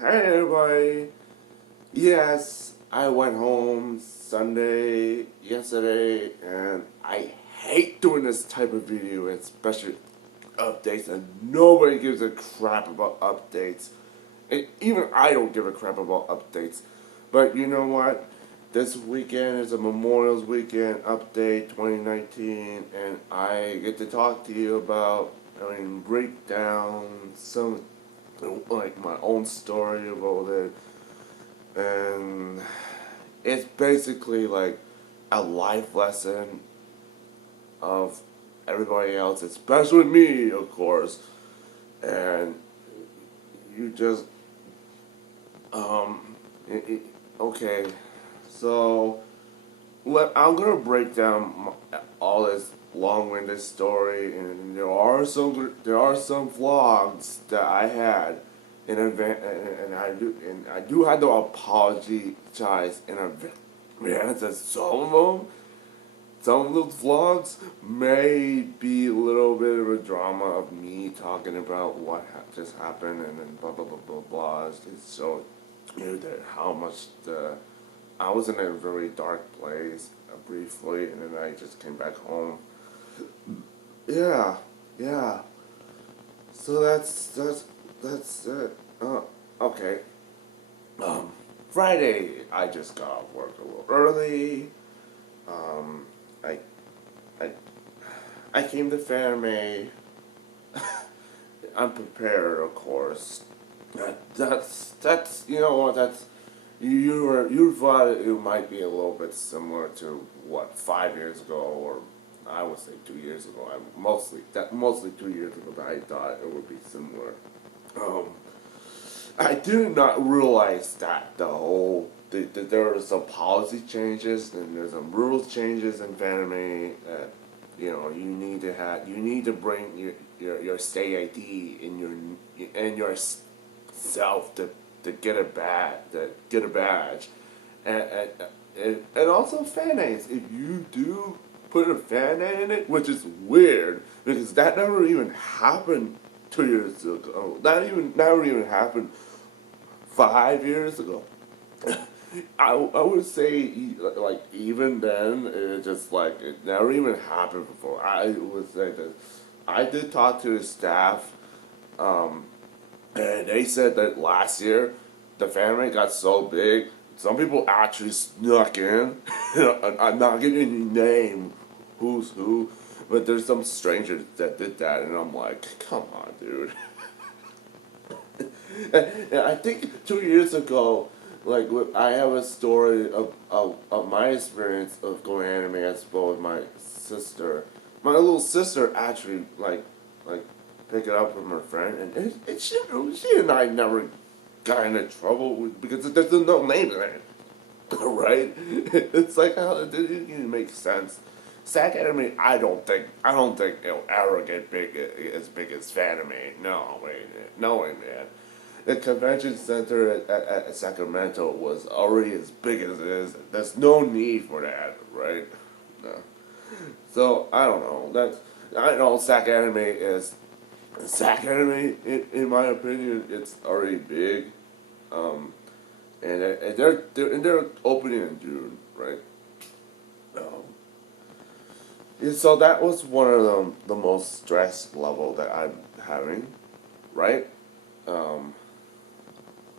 Hey everybody! Yes, I went home Sunday yesterday, and I hate doing this type of video, especially updates, and nobody gives a crap about updates. And even I don't give a crap about updates. But you know what? This weekend is a Memorial's Weekend update 2019, and I get to talk to you about, break down some, like, my own story about it. And it's basically like a life lesson of everybody else, especially me, of course. And you just, um, okay. So, I'm gonna break down all this long-winded story, and there are some vlogs that I had in advance, and I do have to apologize in advance. That some of those vlogs may be a little bit of a drama of me talking about what just happened, and then blah blah blah blah blah. It showed you that how much I was in a very dark place briefly, and then I just came back home. Yeah, yeah. So that's it. Okay. Friday, I just got off work a little early. Um, I, I, I came to Fanime. I'm prepared, of course. That's you know what that's you thought it might be a little bit similar to what 5 years ago, or I would say 2 years ago. Mostly 2 years ago that I thought it would be similar. Um, I did not realize that there are some policy changes and there's some rules changes in Fanime. You need to bring your state ID in yourself to get a badge, and also fan names. If you do put a fan name in it, which is weird because that never even happened 2 years ago. Never even happened 5 years ago. I would say like even then it just like it never even happened before. I would say that I did talk to the staff, and they said that last year the family got so big, some people actually snuck in. I'm not giving any name who's who, but there's some strangers that did that, and I'm like, come on, dude. And I think 2 years ago, like I have a story of my experience of going anime expo with my sister. My little sister actually like picked it up from her friend, and she and I never got into trouble because there's no name in it, right? It's like how it didn't even make sense. Sack anime, I don't think it'll ever get as big as Fanime. No way, man. The convention center at Sacramento was already as big as it is. There's no need for that, right? No. So I don't know. I know Sac Anime. In my opinion, it's already big, and they're opening in June, right? And so that was one of the most stress level that I'm having, right? Um,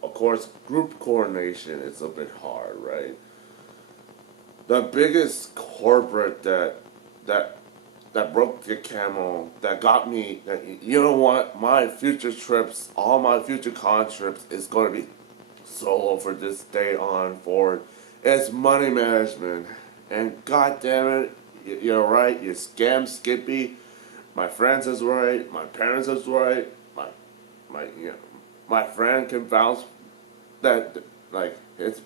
of course, group coordination is a bit hard, right? The biggest corporate that broke the camel, that got me, that, you know what, all my future con trips is going to be solo for this day on forward. It's money management. And god damn it, you're right, you scam Skippy. My friends is right, my parents is right, my friend can vouch that, like, his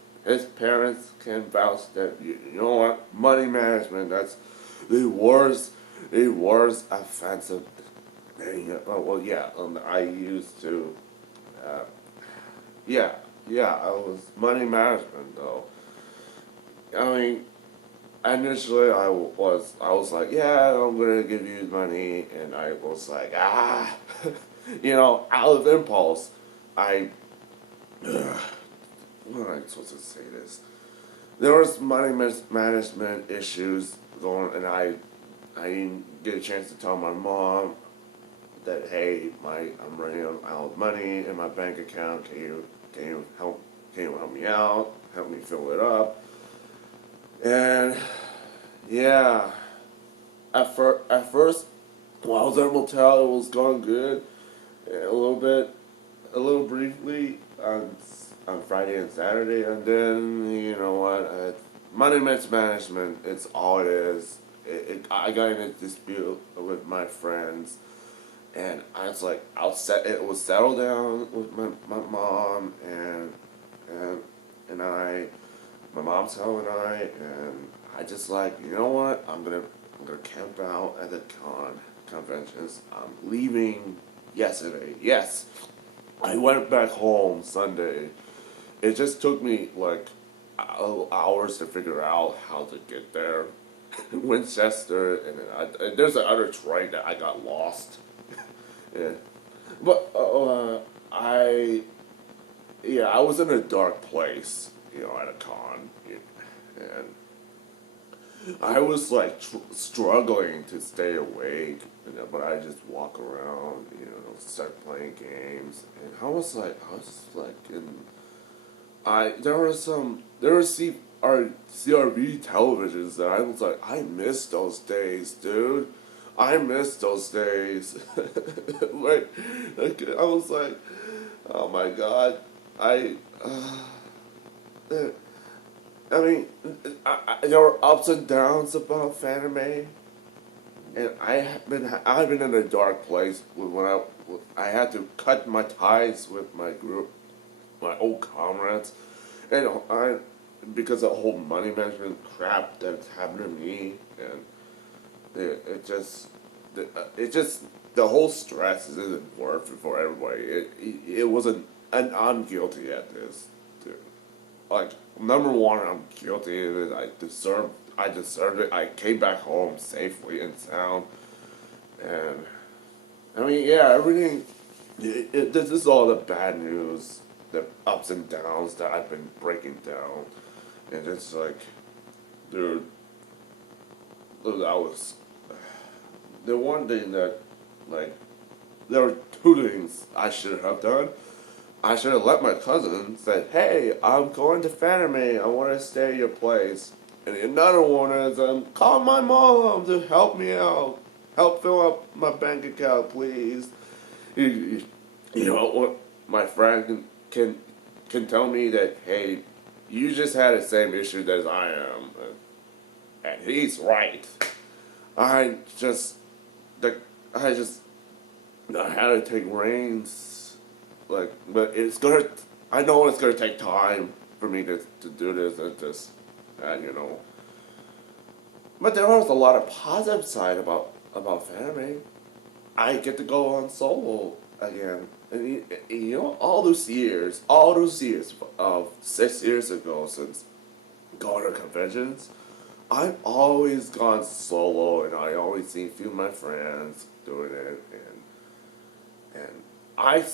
parents can vouch that, you know what, money management, that's the worst offensive thing. Well, yeah, I used to, uh, yeah, I was money management, though. I mean, initially I was like, yeah, I'm gonna give you money, and I was like, out of impulse, I what am I supposed to say this? There was money management issues going, and I didn't get a chance to tell my mom that, hey, I'm running out of money in my bank account. Can you help me out? Help me fill it up. And yeah, at first, while I was at a motel, it was going good, a little briefly on Friday and Saturday, and then you know what, money management. It's all it is. I got in a dispute with my friends, and I was like, it was settled down with my mom and and I, my mom's home and and I just like, you know what, I'm gonna camp out at the conventions. I'm leaving yesterday. Yes, I went back home Sunday. It just took me like hours to figure out how to get there. Winchester, and then there's another train that I got lost. Yeah, but I was in a dark place, at a con, and I was like struggling to stay awake, but I just walk around, start playing games, and I was like, there were CRV televisions that I was like, I miss those days, dude. I miss those days. I was like, oh my god, I mean, there were ups and downs about Fanime, and I've been in a dark place when I had to cut my ties with my group, my old comrades, and because of the whole money management crap that's happened to me, and it just the whole stress isn't worth it for everybody. It wasn't, and I'm guilty at this, too. Like, number one, I'm guilty of it. I deserved it. I came back home safely and sound, and I mean, yeah, everything. This is all the bad news, the ups and downs that I've been breaking down, and it's like, dude, that was the one thing that, like, there were two things I should have done. I should have let my cousin said, "Hey, I'm going to Fanime. I want to stay at your place." And another one is, call my mom to help me out, help fill up my bank account, please. You know what? My friend can tell me that, hey, you just had the same issue as I am, and he's right. I just, the, I just, I had to take reins, like, but I know it's gonna take time for me to do this and just, But there was a lot of positive side about Fanime. I get to go on solo again. And all those years of 6 years ago since going to conventions, I've always gone solo, and I always seen a few of my friends doing it, and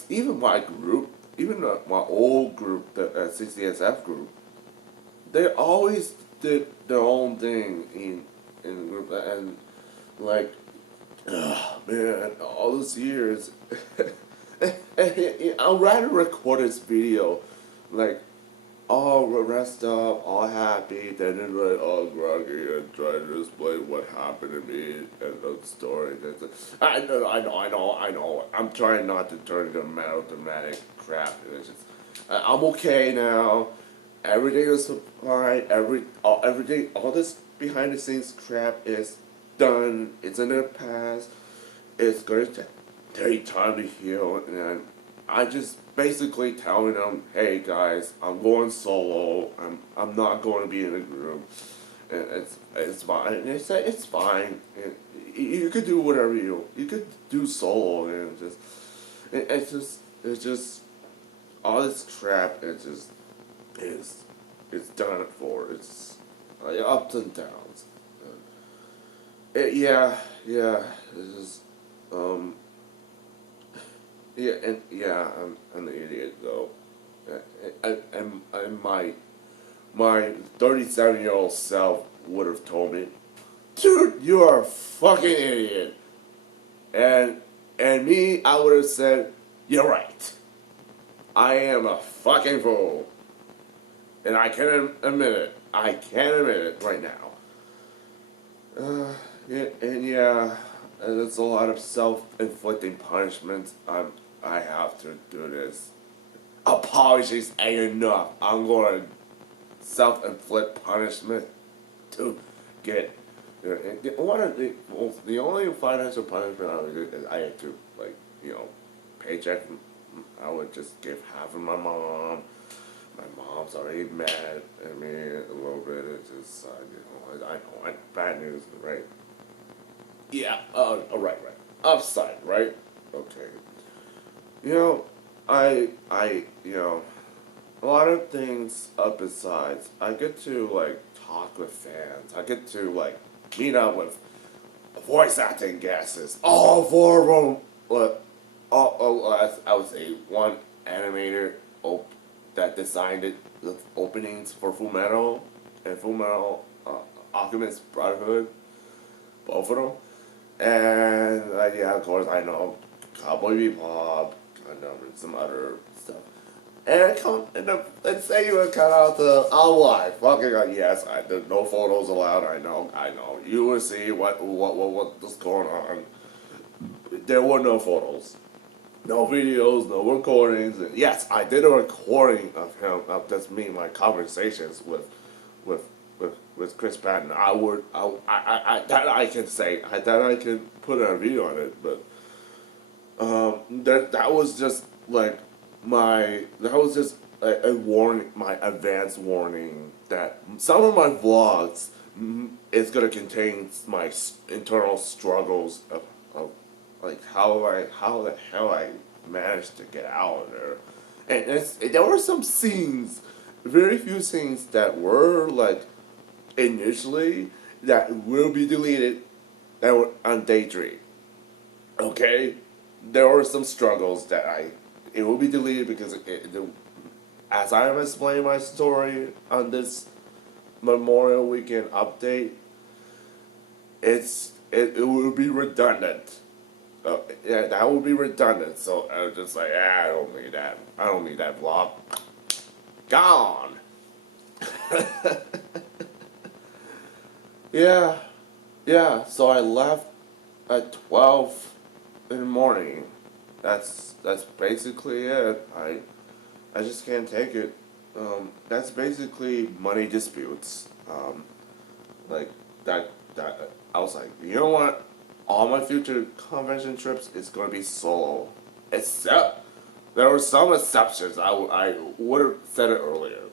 even my group, even my old group, the 60SF group, they always did their own thing in the group, and like, man, all those years. I'd rather record this video, like, all rest up, all happy, than like all groggy and trying to explain what happened to me and the story. I know. I'm trying not to turn into melodramatic crap. It's just, I'm okay now. Everything is fine. Everything, all this behind the scenes crap is done. It's in the past. It's going to take time to heal, and I just basically telling them, hey guys, I'm going solo. I'm not going to be in a group, and it's fine. And they say it's fine. And you could do whatever you could do solo, and it's just all this crap. It's done for. It's ups and downs. Yeah. It's just yeah, and yeah, I'm an idiot though. And my 37-year-old self would have told me, dude, you are a fucking idiot. And and me, I would have said, you're right. I am a fucking fool. And I can admit it. I can admit it right now. And it's a lot of self-inflicting punishments. I have to do this. Apologies ain't enough. I'm going to self-inflict punishment to get. One of the only financial punishment I would do is I had to, like, paycheck. I would just give half of my mom. My mom's already mad at me a little bit. It's just, I know, bad news, right? Yeah, right. Upside, right? Okay. A lot of things up and sides. I get to, like, talk with fans. I get to, like, meet up with voice acting guests. All four of them. I would say one animator that designed the openings for Full Metal and Full Metal Alchemist Brotherhood. Both of them. And, of course, I know Cowboy Bebop, and some other stuff. And say you would cut out the lie. Fucking yes, there's no photos allowed. I know. You will see what was going on. There were no photos, no videos, no recordings. And yes, I did a recording of him, of just me, my conversations with Chris Patton. That I can say, that I can put a review on it, but that was just like a warning, my advance warning that some of my vlogs is gonna contain my internal struggles of like how the hell I managed to get out of there, and there were some scenes, very few scenes that were like initially that will be deleted that were on day 3. Okay, there were some struggles that it will be deleted because as I am explaining my story on this Memorial Weekend update, it will be redundant. Yeah, that will be redundant. So I was just like, I don't need that. I don't need that vlog. Gone. Yeah. So I left at 12 in the morning. That's basically it. I just can't take it. That's basically money disputes. Like that. I was like, you know what? All my future convention trips is going to be solo. Except, there were some exceptions. I would have said it earlier.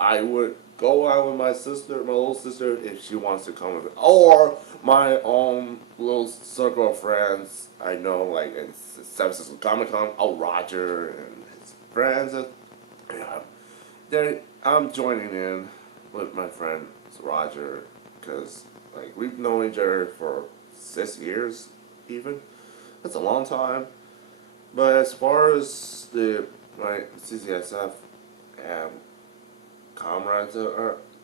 I would go out with my little sister, if she wants to come with me. Or my own little circle of friends I know, like in San Francisco Comic Con. Oh, Roger and his friends. I'm joining in with my friend Roger, because like we've known each other for 6 years, even. That's a long time. But as far as my CCSF comrades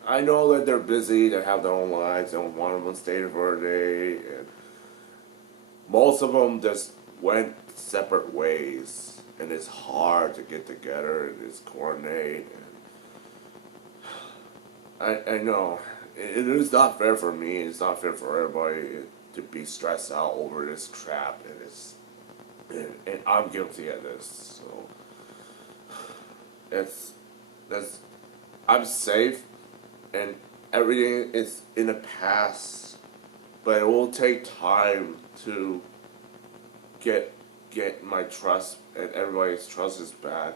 I know that they're busy, they have their own lives, and one of them stayed for a day, and most of them just went separate ways, and it's hard to get together and just coordinate. And I know it is not fair for me. It's not fair for everybody to be stressed out over this crap, and I'm guilty of this. So I'm safe, and everything is in the past, but it will take time to get my trust and everybody's trust is back.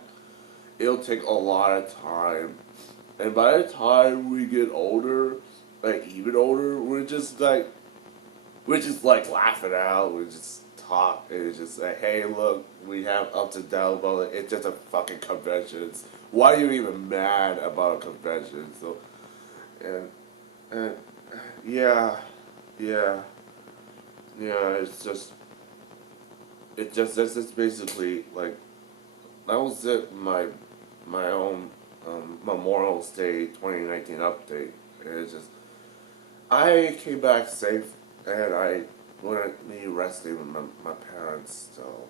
It'll take a lot of time, and by the time we get older, like even older, we're just like laughing out. We just talk, and it's just like, hey, look, we have ups and downs, but it's just a fucking convention. Why are you even mad about a convention? So, and yeah, it's just basically like that was it. My my own Memorial Day 2019 update. It's just I came back safe, and I wouldn't be resting with my parents till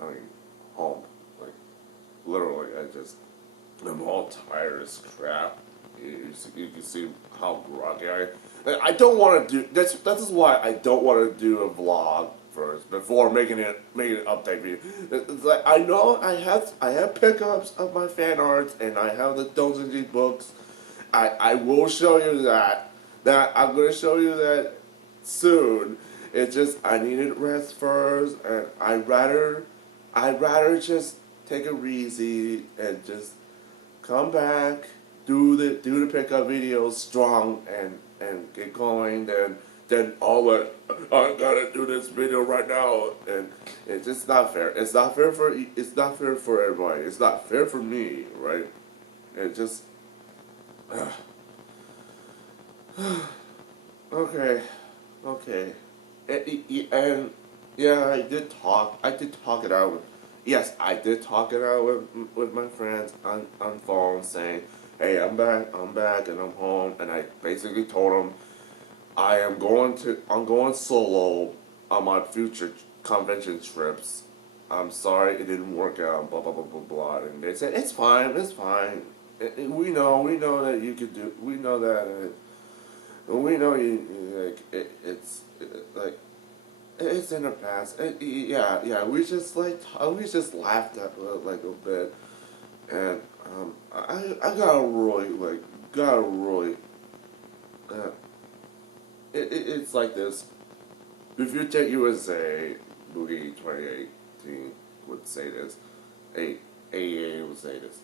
I mean home. Like literally, I'm all tired as crap. You can see how groggy I don't want to do. That's why I don't want to do a vlog first before making an update video. It's like I know I have pickups of my fan arts and I have the Dozenji books. I will show you that. I'm gonna show you that soon. It's just I needed rest first, and I'd rather just take it easy and just come back, do the pickup videos strong and get going. Then all that I gotta do this video right now, and it's just not fair. It's not fair for everybody. It's not fair for me, right? It just. Okay. And yeah, I did talk it out with, yes, I did talk it out with my friends on phone saying, hey, I'm back, and I'm home, and I basically told them I'm going solo on my future convention trips. I'm sorry it didn't work out, blah, blah, blah, blah, blah, and they said, it's fine, we know that you could do, we know that, we know it's like it's in the past. Yeah. We just laughed at like a bit, and I gotta really. It's like this. If you take USA, Boogie 2018 would say this. AAA would say this.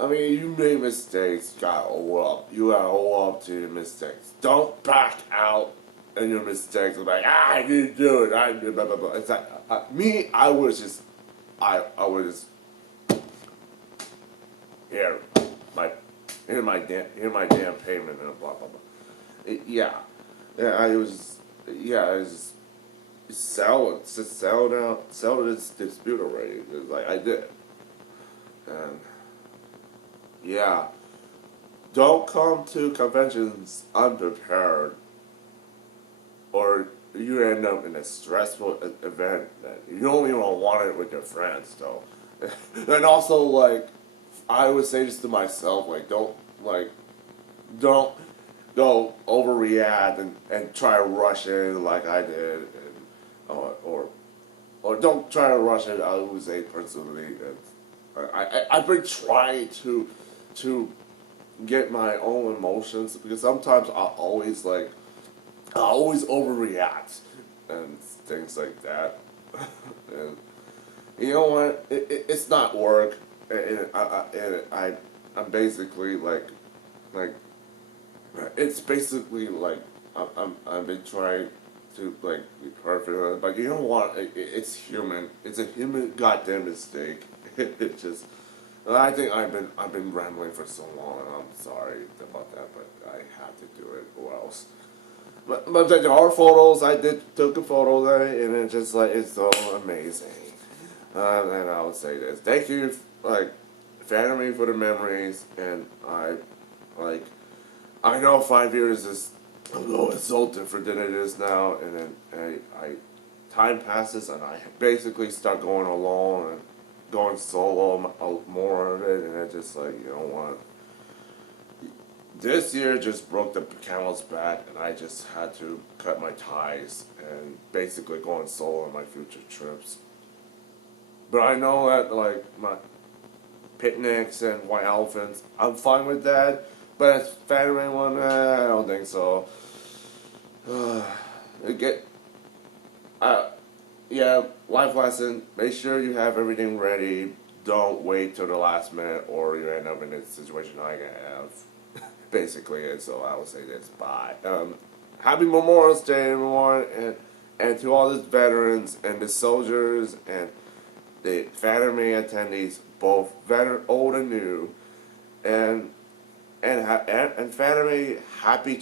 I mean, you made mistakes, you gotta own up. You gotta own up to your mistakes. Don't back out in your mistakes. Like, I didn't do it. I did blah blah blah. It's like I was just here my damn payment and blah blah blah. I was just settle this dispute already. It was like I did, and. Yeah, don't come to conventions unprepared, or you end up in a stressful event that you don't even want it with your friends, though. And also, like, I would say this to myself, like, don't go overreact and try to rush it like I did, and, or don't try to rush it. I would say personally, I've been trying to get my own emotions, because sometimes I always overreact and things like that. And you know what? It's not work, and I'm basically like it's basically like I've been trying to like be perfect, but you know what? It's human. It's a human goddamn mistake. It just. I think I've been rambling for so long, and I'm sorry about that, but I had to do it, or else. But there are photos. I took a photo of it, and it's just like it's so amazing. And I would say this: thank you, like, Fanime for the memories, and I know 5 years is it's so different than it is now, and then time passes, and I basically start going alone and going solo more of it, and it's just like, you know what, this year just broke the camel's back, and I just had to cut my ties and basically going solo on my future trips. But I know that, like, my picnics and white elephants, I'm fine with that, but as Fanime one, I don't think so. Yeah, life lesson, make sure you have everything ready. Don't wait till the last minute, or you end up in a situation I have. Basically, and so I will say this, bye. Happy Memorial Day, everyone, and to all the veterans and the soldiers and the Fanime attendees, both old and new, and Fanime, happy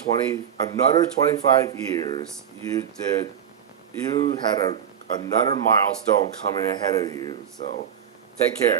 another 25 years. You had another milestone coming ahead of you, so take care.